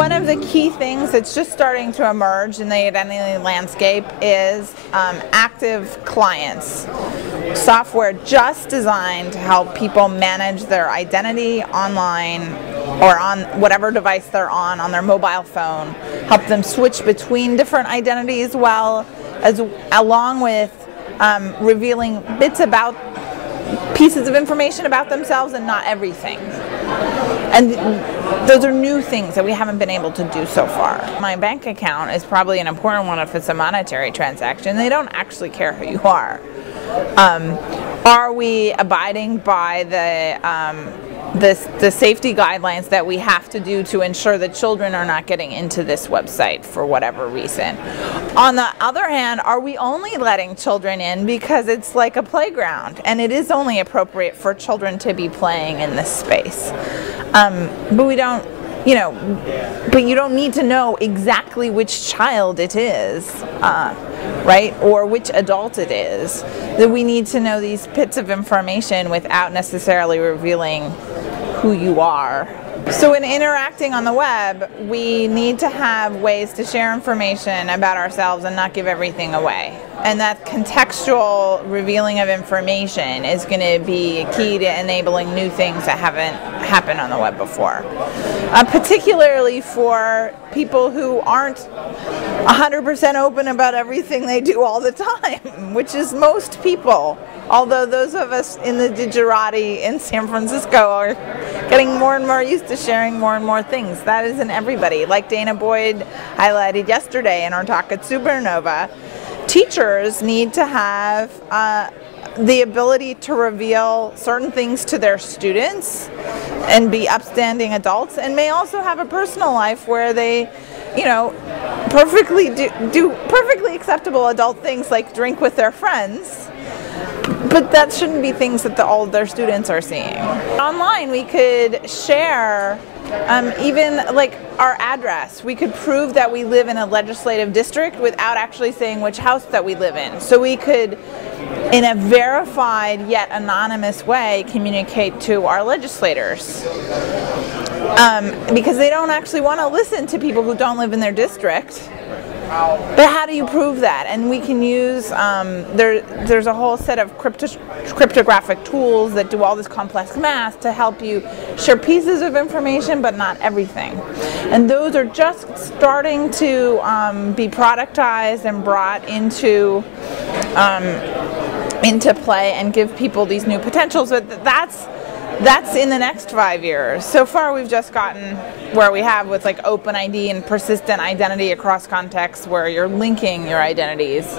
One of the key things that's just starting to emerge in the identity landscape is active clients. Software just designed to help people manage their identity online or on whatever device they're on their mobile phone, help them switch between different identities along with revealing pieces of information about themselves and not everything. And those are new things that we haven't been able to do so far. My bank account is probably an important one if it's a monetary transaction. They don't actually care who you are. Are we abiding by the safety guidelines that we have to do to ensure that children are not getting into this website for whatever reason? On the other hand, are we only letting children in because it's like a playground and it is only appropriate for children to be playing in this space? But we don't, but you don't need to know exactly which child it is, right? Or which adult it is. That we need to know these bits of information without necessarily revealing who you are. So in interacting on the web, we need to have ways to share information about ourselves and not give everything away. And that contextual revealing of information is going to be key to enabling new things that haven't happened on the web before. Particularly for people who aren't 100% open about everything they do all the time, which is most people. Although those of us in the digerati in San Francisco are getting more and more used to sharing more and more things. That isn't everybody. Like Dana Boyd highlighted yesterday in our talk at Supernova, teachers need to have the ability to reveal certain things to their students and be upstanding adults, and may also have a personal life where they perfectly do perfectly acceptable adult things like drink with their friends. But that shouldn't be things that all of their students are seeing. Online, we could share even like our address. We could prove that we live in a legislative district without actually saying which house that we live in. So we could, in a verified yet anonymous way, communicate to our legislators. Because they don't actually want to listen to people who don't live in their district. But how do you prove that? And we can use, there's a whole set of cryptographic tools that do all this complex math to help you share pieces of information, but not everything. And those are just starting to be productized and brought into play and give people these new potentials. But that's in the next 5 years. So far we've just gotten where we have with like OpenID and persistent identity across contexts where you're linking your identities.